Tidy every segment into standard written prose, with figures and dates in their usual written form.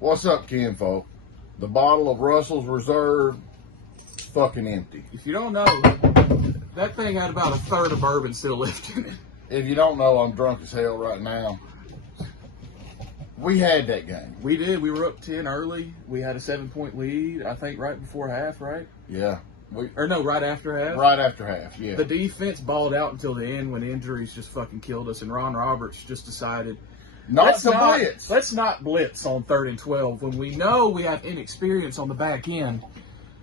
What's up, kinfolk? The bottle of Russell's Reserve is fucking empty. If you don't know, that thing had about a third of bourbon still left in it. If you don't know, I'm drunk as hell right now. We had that game. We did. We were up 10 early. We had a 7-point lead, I think, right before half, right? Yeah. Right after half. Right after half, yeah. The defense balled out until the end when injuries just fucking killed us, and Ron Roberts just decided, let's not blitz on 3rd and 12 when we know we have inexperience on the back end.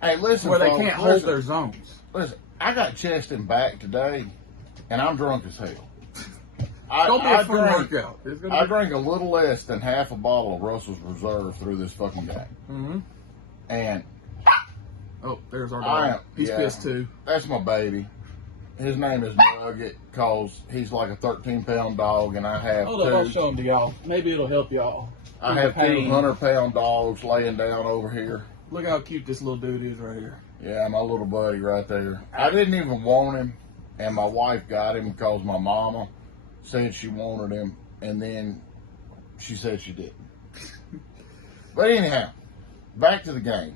Hey, listen, where they can't hold their zones. Listen, I got chest and back today, and I'm drunk as hell. It's going to be a fun workout. I drank a little less than half a bottle of Russell's Reserve through this fucking game. Mm-hmm. And oh, there's our dog. He's pissed too. That's my baby. His name is Nugget because he's like a 13-pound dog, and I have Hold up, I'll show him to y'all. Maybe it'll help y'all. I have 200-pound dogs laying down over here. Look how cute this little dude is right here. Yeah, my little buddy right there. I didn't even want him, and my wife got him because my mama said she wanted him, and then she said she didn't. But anyhow, back to the game.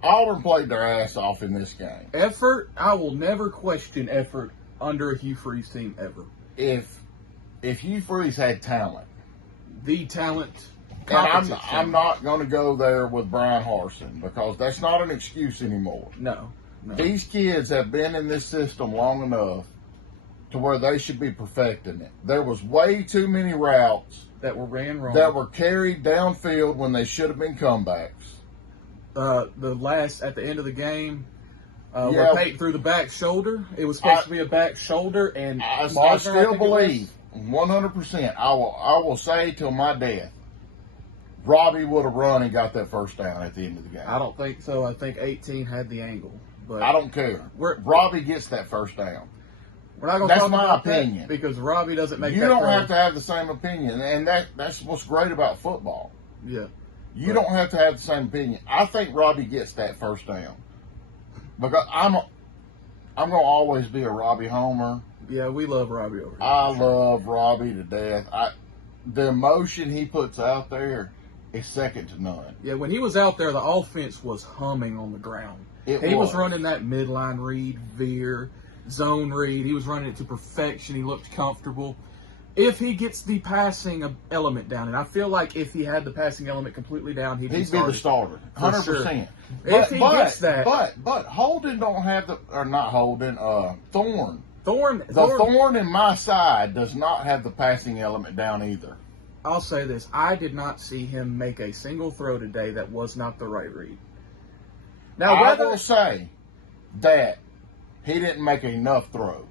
Auburn played their ass off in this game. Effort, I will never question effort under a Hugh Freeze team ever. If Hugh Freeze had talent. The talent. And I'm not going to go there with Brian Harsin because that's not an excuse anymore. No. These kids have been in this system long enough to where they should be perfecting it. There was way too many routes that were ran wrong, that were carried downfield when they should have been comebacks. At the end of the game, where Peyton threw the back shoulder. It was supposed to be a back shoulder, and I still believe 100%. I will say till my death, Robbie would have run and got that first down at the end of the game. I don't think so. I think 18 had the angle, but I don't care. Robbie gets that first down. We're not going to talk about my opinion that because Robbie doesn't make. You don't have to have the same opinion, and that's what's great about football. Yeah. You don't have to have the same opinion. I think Robbie gets that first down because I'm going to always be a Robbie homer. Yeah, we love Robbie over here. I love Robbie to death. The emotion he puts out there is second to none. Yeah, when he was out there, the offense was humming on the ground. He was running that midline read, veer, zone read. He was running it to perfection. He looked comfortable. If he gets the passing element down, and I feel like if he had the passing element completely down, he'd be the starter. 100%. Sure. If he gets that. But Holden don't have not Holden, Thorne. The thorn in my side does not have the passing element down either. I'll say this. I did not see him make a single throw today that was not the right read. Now, I will say that he didn't make enough throws.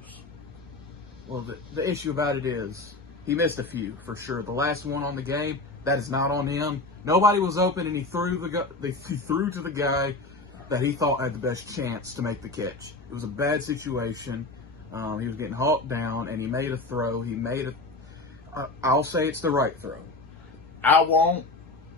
Well, the issue about it is he missed a few, for sure. The last one on the game, that is not on him. Nobody was open, and he threw to the guy that he thought had the best chance to make the catch. It was a bad situation. He was getting hawked down, and he made a throw. I'll say it's the right throw. I won't.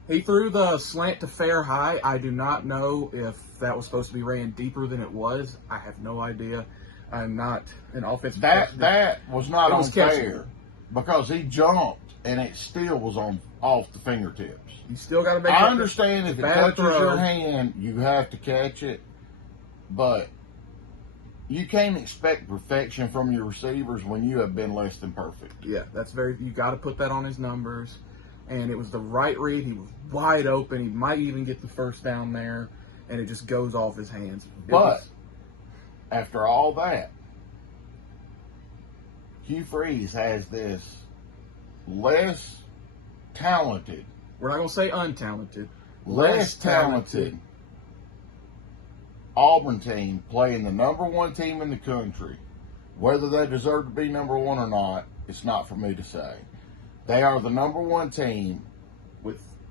He threw the slant to fair high. I do not know if that was supposed to be ran deeper than it was. I have no idea. I'm not an offensive player. That was not unfair because he jumped and it still was off the fingertips. You still got to make. I understand if it touches your hand, you have to catch it, but you can't expect perfection from your receivers when you have been less than perfect. Yeah, you got to put that on his numbers, and it was the right read. He was wide open. He might even get the first down there, and it just goes off his hands. After all that, Hugh Freeze has this less talented. We're not going to say untalented. Less talented Auburn team playing the number one team in the country. Whether they deserve to be number one or not, it's not for me to say. They are the number one team,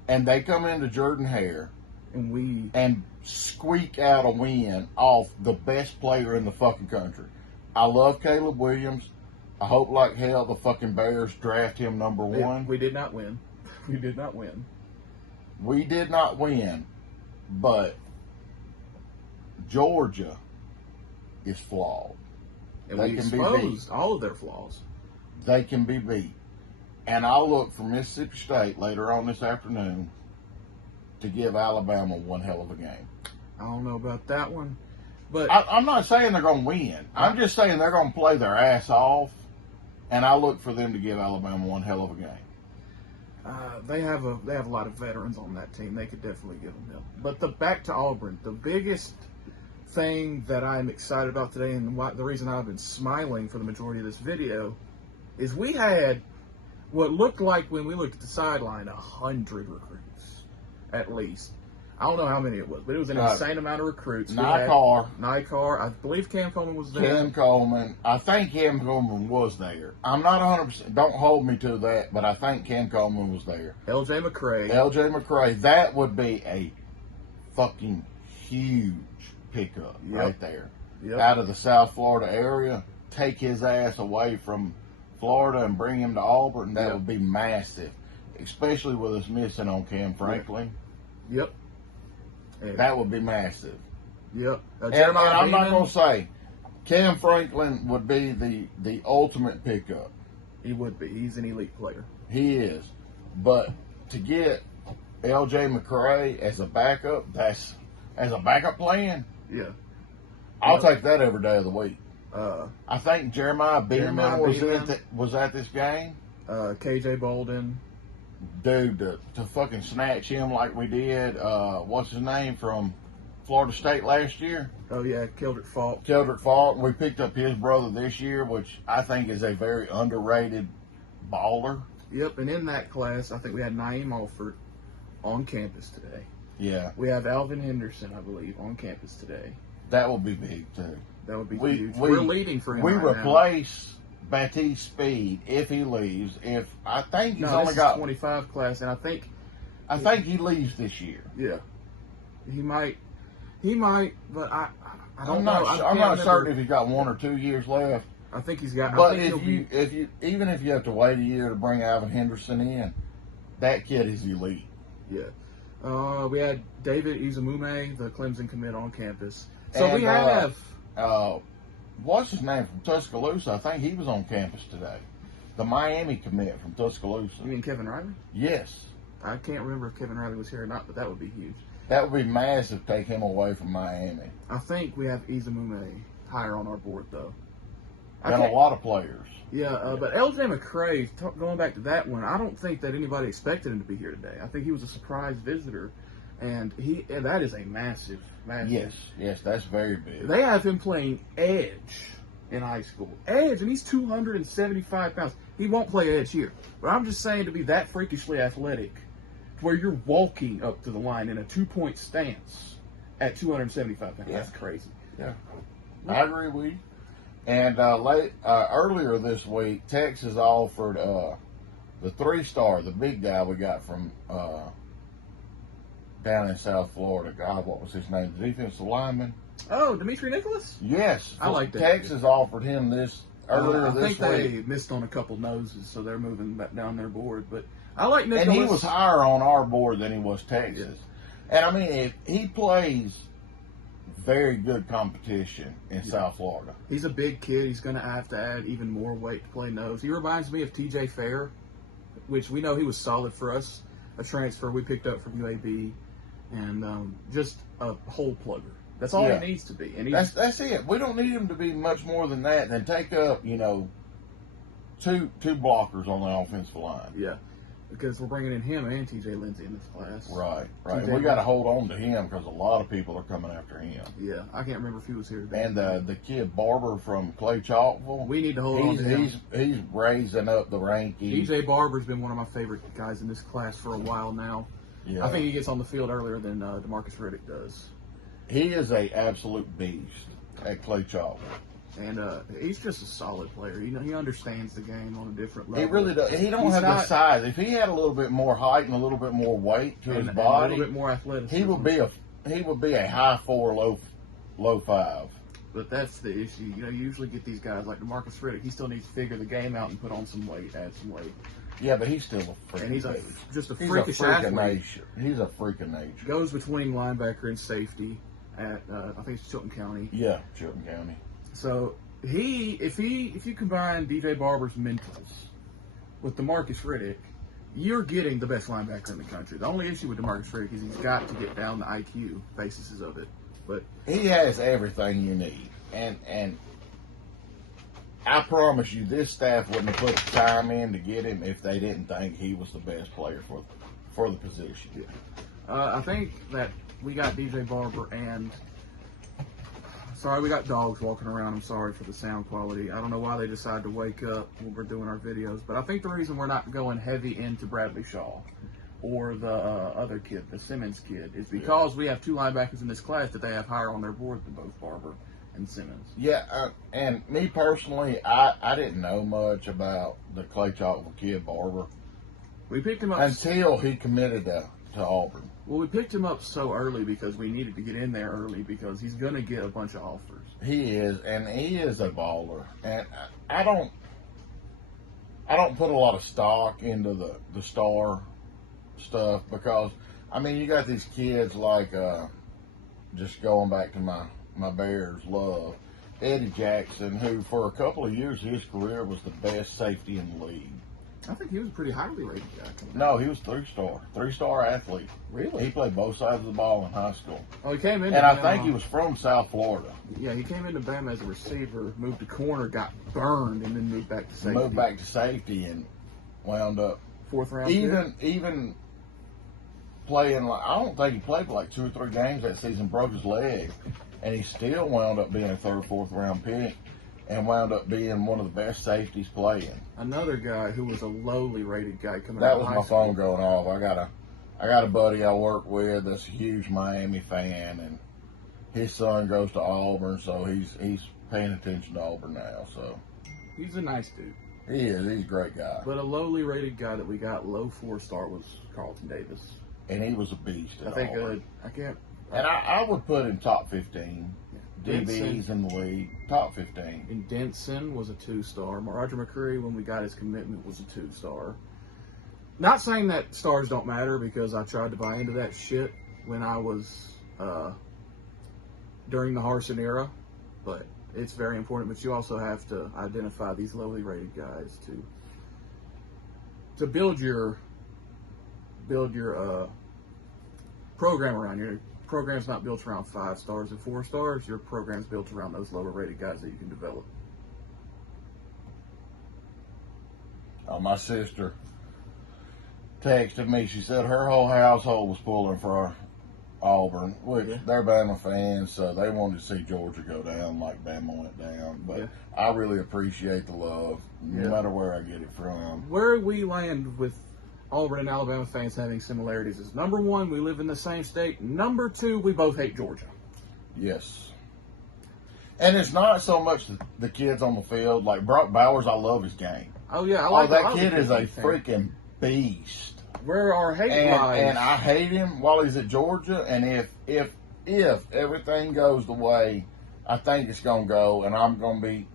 and they come into Jordan Hare and squeak out a win off the best player in the fucking country. I love Caleb Williams. I hope like hell the fucking Bears draft him number one. We did not win. We did not win, but Georgia is flawed. And we exposed all of their flaws. They can be beat. And I'll look for Mississippi State later on this afternoon to give Alabama one hell of a game. I don't know about that one, but I'm not saying they're going to win. I'm just saying they're going to play their ass off, and I look for them to give Alabama one hell of a game. they have a lot of veterans on that team. They could definitely give them help. But back to Auburn, the biggest thing that I'm excited about today, and the reason I've been smiling for the majority of this video, is we had what looked like, when we looked at the sideline, 100 recruits, at least. I don't know how many it was, but it was an insane amount of recruits. Nycar. I believe Cam Coleman was there. Cam Coleman. I think Cam Coleman was there. I'm not 100%. Don't hold me to that, but I think Cam Coleman was there. LJ McCray. That would be a fucking huge pickup right there. Out of the South Florida area. Take his ass away from Florida and bring him to Auburn. That would be massive, especially with us missing on Cam Franklin. Yep. That would be massive. Yep. And I'm not going to say Cam Franklin would be the ultimate pickup. He would be. He's an elite player. He is. But to get LJ McCray as a backup, as a backup plan, I'll take that every day of the week. I think Jeremiah Beeman was at this game. KJ Bolden. Dude, to fucking snatch him like we did, what's his name from Florida State last year? Oh, yeah, Keldrick Faulk. And we picked up his brother this year, which I think is a very underrated baller. Yep, and in that class, I think we had Naeem Alford on campus today. Yeah. We have Alvin Henderson, I believe, on campus today. That would be big, too. That would be huge. We're leading for him right now. We replace Batiste Speed if he leaves. I think he's only got 25 class, and I think he leaves this year. Yeah, he might, but I don't know. I'm not certain if he's got 1 or 2 years left. I think he's got. But even if you have to wait a year to bring Alvin Henderson in, that kid is elite. Yeah. We had David Izamume, the Clemson commit, on campus. So we have. What's his name from Tuscaloosa? I think he was on campus today. The Miami commit from Tuscaloosa. You mean Kevin Riley? Yes. I can't remember if Kevin Riley was here or not, but that would be huge. That would be massive to take him away from Miami. I think we have Izamume higher on our board, though. Got a lot of players. Yeah, but LJ McCray, going back to that one, I don't think that anybody expected him to be here today. I think he was a surprise visitor. And that is a massive. Yes, that's very big. They have him playing edge in high school. Edge, and he's 275 pounds. He won't play edge here. But I'm just saying, to be that freakishly athletic, where you're walking up to the line in a 2-point stance at 275 pounds. That's crazy. Yeah, I agree with you. And earlier this week, Texas offered the 3-star, the big guy we got from down in South Florida. God, what was his name? The defensive lineman. Oh, Dimitri Nicholas? Yes. I like that. Texas offered him this earlier this week. I think they missed on a couple noses, so they're moving back down their board. But I like Nicholas. And he was higher on our board than he was Texas. Yes. And, I mean, he plays very good competition in South Florida. He's a big kid. He's going to have to add even more weight to play nose. He reminds me of TJ Fair, which we know he was solid for us, a transfer we picked up from UAB. And just a hole plugger. That's all he needs to be. And that's it. We don't need him to be much more than that. Than take up, two blockers on the offensive line. Yeah, because we're bringing in him and T.J. Lindsey in this class. Right. We got to hold on to him because a lot of people are coming after him. Yeah, I can't remember if he was here today. And the kid Barber from Clay Chalkville. We need to hold on to him. He's raising up the rankings. T.J. Barber's been one of my favorite guys in this class for a while now. Yeah. I think he gets on the field earlier than DeMarcus Riddick does. He is a absolute beast at Clay Chalkville. And he's just a solid player. He understands the game on a different level. He really does. He don't have the size. If he had a little bit more height and a little bit more weight to his body, a little bit more athleticism, he would be a high 4, low 5. But that's the issue. You usually get these guys like DeMarcus Riddick. He still needs to figure the game out and put on some weight, add some weight. Yeah, but he's still a freak. And he's just a freakish athlete. He's a freak of nature. Goes between linebacker and safety at I think it's Chilton County. Yeah, Chilton County. So if you combine DJ Barber's mentals with DeMarcus Riddick, you're getting the best linebacker in the country. The only issue with DeMarcus Riddick is he's got to get down the IQ basis of it. But he has everything you need, and I promise you, this staff wouldn't have put the time in to get him if they didn't think he was the best player for the position. Yeah. I think that we got DJ Barber and we got dogs walking around. I'm sorry for the sound quality. I don't know why they decide to wake up when we're doing our videos, but I think the reason we're not going heavy into Bradley Shaw or the other kid, the Simmons kid, is because we have two linebackers in this class that they have higher on their board than both Barber and Simmons. Yeah, and me personally, I didn't know much about the Clay Chalkville kid Barber. We picked him up until he committed to Auburn. Well, we picked him up so early because we needed to get in there early because he's going to get a bunch of offers. He is, and he is a baller. And I don't put a lot of stock into the star stuff because, I mean, you got these kids like, just going back to my Bears love, Eddie Jackson, who for a couple of years of his career was the best safety in the league. I think he was a pretty highly rated guy. No, he was three-star athlete. Really? He played both sides of the ball in high school. Oh, he came in. And I think he was from South Florida. Yeah, he came into Bama as a receiver, moved to corner, got burned, and then moved back to safety. Moved back to safety and wound up fourth round. Even playing like, I don't think he played like 2 or 3 games that season, broke his leg, and he still wound up being a 3rd, 4th round pick. And wound up being one of the best safeties playing. Another guy who was a lowly rated guy coming out of high school. That was my phone going off. I got a buddy I work with that's a huge Miami fan, and his son goes to Auburn, so he's paying attention to Auburn now. So he's a nice dude. He is. He's a great guy. But a lowly rated guy that we got low 4-star was Carlton Davis, and he was a beast. I think I can't. And I would put him top 15. DBs in the league, top 15. And Denson was a 2-star. Roger McCreary, when we got his commitment, was a 2-star. Not saying that stars don't matter because I tried to buy into that shit when I was during the Harsin era, but it's very important. But you also have to identify these lowly rated guys to build your program around. Your program's not built around 5 stars and 4 stars. Your program's built around those lower rated guys that you can develop. My sister texted me. She said her whole household was pulling for Auburn, which they're Bama fans, so they wanted to see Georgia go down like Bama went down. But I really appreciate the love, no matter where I get it from. Where we land with Auburn and Alabama fans having similarities is, number 1, we live in the same state. Number 2, we both hate Georgia. Yes. And it's not so much the kids on the field. Like Brock Bowers, I love his game. Oh, yeah. That kid is a freaking beast. Where our hate lies. And I hate him while he's at Georgia. And if everything goes the way I think it's going to go, and I'm going to be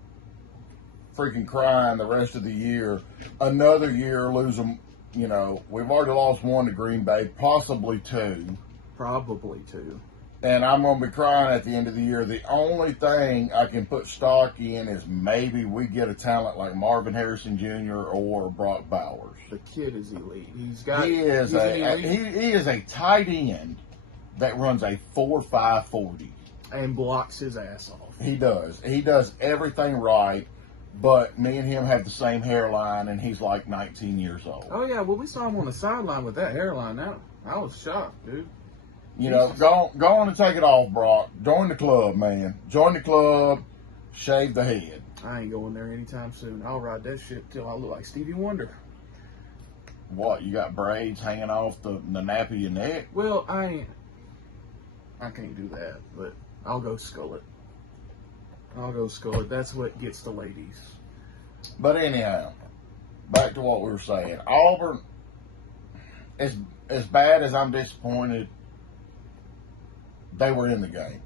freaking crying the rest of the year, another year losing. You know, we've already lost 1 to Green Bay, possibly 2. Probably 2. And I'm going to be crying at the end of the year. The only thing I can put stock in is maybe we get a talent like Marvin Harrison Jr. or Brock Bowers. The kid is elite. He is a tight end that runs a 4.5 40. And blocks his ass off. He does. He does everything right. But me and him have the same hairline, and he's like 19 years old. Oh, yeah. Well, we saw him on the sideline with that hairline. Now I was shocked, dude. You know, go on and take it off, Brock. Join the club, man. Join the club. Shave the head. I ain't going there anytime soon. I'll ride that shit till I look like Stevie Wonder. What, you got braids hanging off the nape of your neck? Well, I can't do that, but I'll go skull it. That's what gets the ladies. But anyhow, back to what we were saying. Auburn, as bad as I'm disappointed, they were in the game.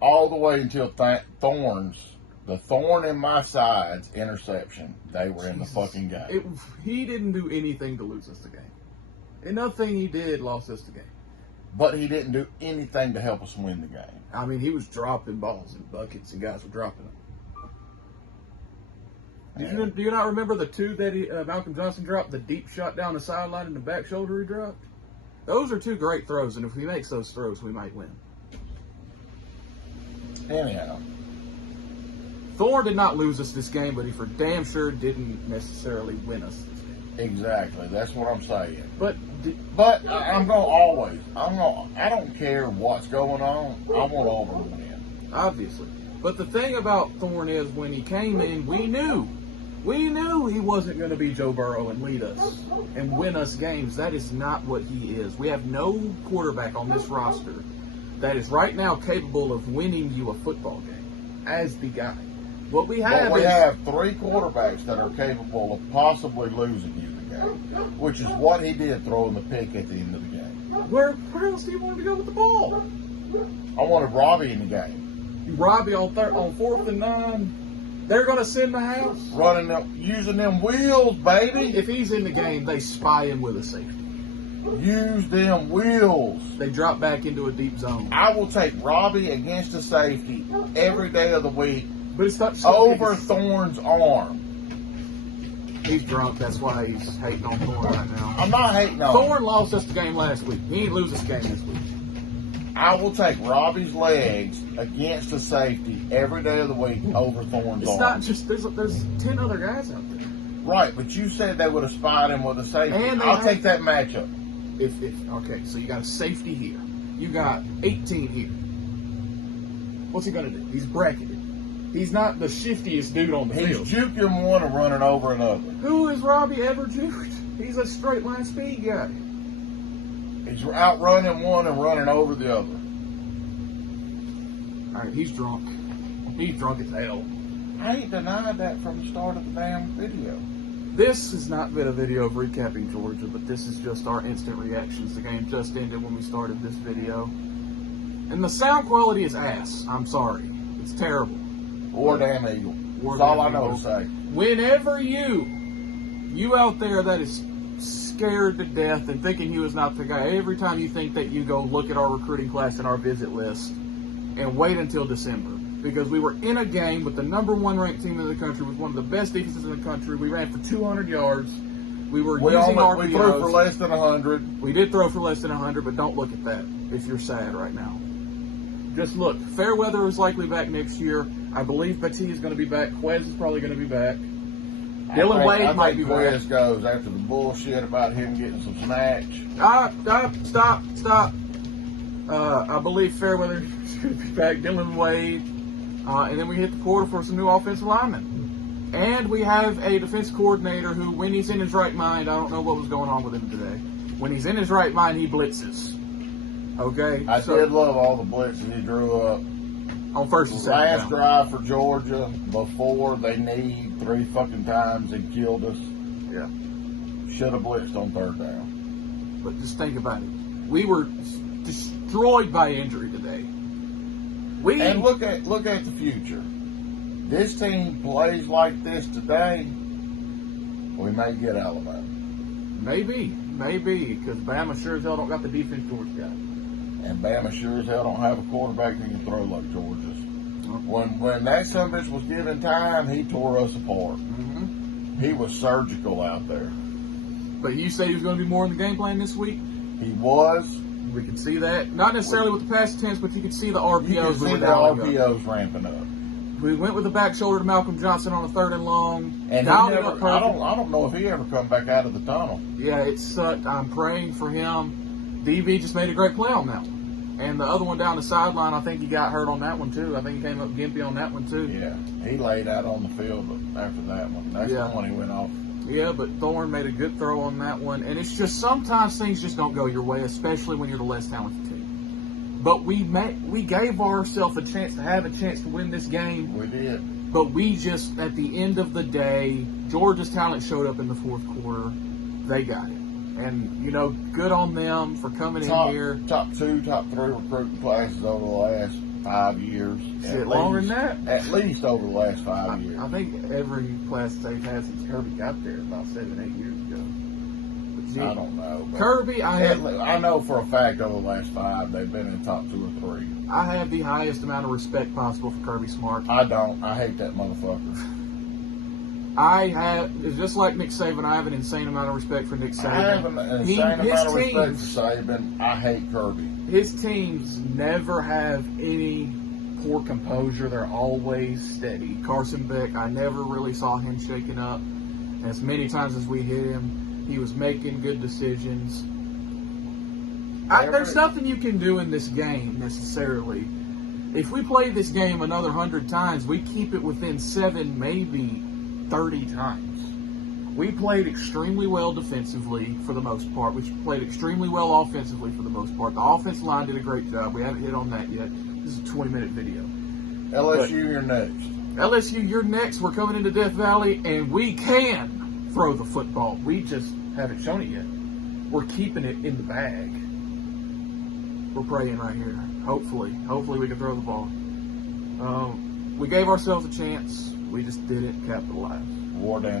All the way until the thorn in my side's interception, they were in the fucking game. He didn't do anything to lose us the game. And nothing he did lost us the game. But he didn't do anything to help us win the game. I mean, he was dropping balls in buckets, and guys were dropping them. Do you not remember the two that Malcolm Johnson dropped? The deep shot down the sideline and the back shoulder he dropped? Those are two great throws, and if he makes those throws, we might win. Anyhow. Thorne did not lose us this game, but he for damn sure didn't necessarily win us this game. Exactly. That's what I'm saying. But I'm going to I don't care what's going on. I want Auburn to win. Obviously. But the thing about Thorne is when he came in, we knew he wasn't going to be Joe Burrow and lead us and win us games. That is not what he is. We have no quarterback on this roster that is right now capable of winning you a football game as the guy. What we have have three quarterbacks that are capable of possibly losing you the game, which is what he did throwing the pick at the end of the game. Where else do you want to go with the ball? I wanted Robbie in the game. Robbie on 4th and 9. They're going to send the house. Using them wheels, baby. If he's in the game, they spy him with a safety. Use them wheels. They drop back into a deep zone. I will take Robbie against a safety every day of the week. But it's not over Thorne's arm. He's drunk. That's why he's hating on Thorne right now. I'm not hating on Thorne lost us the game last week. He ain't lose this game this week. I will take Robbie's legs against a safety every day of the week over Thorne's arm. It's not just there's 10 other guys out there. Right, but you said they would have spied him with a safety. And I'll take that matchup. Okay, so you got a safety here. You got 18 here. What's he gonna do? He's bracketed. He's not the shiftiest dude on the field. He's juking one and running over another. Who has Robbie ever juked? He's a straight line speed guy. He's outrunning one and running over the other. All right, he's drunk. He's drunk as hell. I ain't denied that from the start of the damn video. This has not been a video of recapping Georgia, but this is just our instant reactions. The game just ended when we started this video. And the sound quality is ass. I'm sorry. It's terrible. Or damn eagle. That's all I know to say. Whenever you out there that is scared to death and thinking he was not the guy, every time you think that, you go look at our recruiting class and our visit list and wait until December. Because we were in a game with the #1 ranked team in the country, with one of the best defenses in the country. We ran for 200 yards. We were using RPOs. We threw for less than 100. We did throw for less than 100, but don't look at that if you're sad right now. Just look. Fairweather is likely back next year. I believe Batty is going to be back. Quez is probably going to be back. Dylan Wade might be back. Quez goes after the bullshit about him getting some snatch. Stop. I believe Fairweather is going to be back. Dylan Wade. And then we hit the portal for some new offensive linemen. And we have a defense coordinator who, when he's in his right mind, I don't know what was going on with him today. When he's in his right mind, he blitzes. Okay? I did love all the blitzes he drew up. On first and second Last down. drive for Georgia before they kneed 3 fucking times and killed us. Yeah. Should have blitzed on 3rd down. But just think about it. We were destroyed by injury today. And look at the future. This team plays like this today, we may get Alabama. Maybe, because Bama sure as hell don't got the defense Georgia got. And Bama sure as hell don't have a quarterback that can throw like Georgia's. When that sumbitch was given time, he tore us apart. Mm-hmm. He was surgical out there. But you said he was going to be more in the game plan this week? He was. We can see that. Not necessarily with the past tense, but you can see the RPOs. You can see the RPOs ramping up. We went with the back shoulder to Malcolm Johnson on a 3rd and long. And he never, I don't know if he ever come back out of the tunnel. Yeah, it sucked. I'm praying for him. DB just made a great play on that one. And the other one down the sideline, I think he got hurt on that one too. I think he came up gimpy on that one too. Yeah, he laid out on the field after that one. That's the one he went off. Yeah, but Thorne made a good throw on that one. And it's just sometimes things just don't go your way, especially when you're the less talented team. But we gave ourselves a chance to have a chance to win this game. We did. But we just, at the end of the day, Georgia's talent showed up in the 4th quarter. They got it. And, good on them for coming in here. Top 2, top 3 recruiting classes over the last 5 years. Is it longer than that? At least over the last 5 years. I think every class they've had since Kirby got there about 7-8 years ago. But I don't know. Kirby, I know for a fact over the last 5 they've been in top 2 or 3. I have the highest amount of respect possible for Kirby Smart. I don't. I hate that motherfucker. It's just like Nick Saban. I have an insane amount of respect for Nick Saban. I have an insane amount of respect for Saban. I hate Kirby. His teams never have any poor composure. They're always steady. Carson Beck, I never really saw him shaking up. As many times as we hit him, he was making good decisions. There's nothing you can do in this game necessarily. If we play this game another 100 times, we keep it within 7, maybe 30 times. We played extremely well defensively for the most part. We played extremely well offensively for the most part. The offensive line did a great job. We haven't hit on that yet. This is a 20-minute video. LSU, you're next. LSU, you're next. We're coming into Death Valley, and we can throw the football. We just haven't shown it yet. We're keeping it in the bag. We're praying right here. Hopefully we can throw the ball. We gave ourselves a chance. We just didn't capitalize. War down.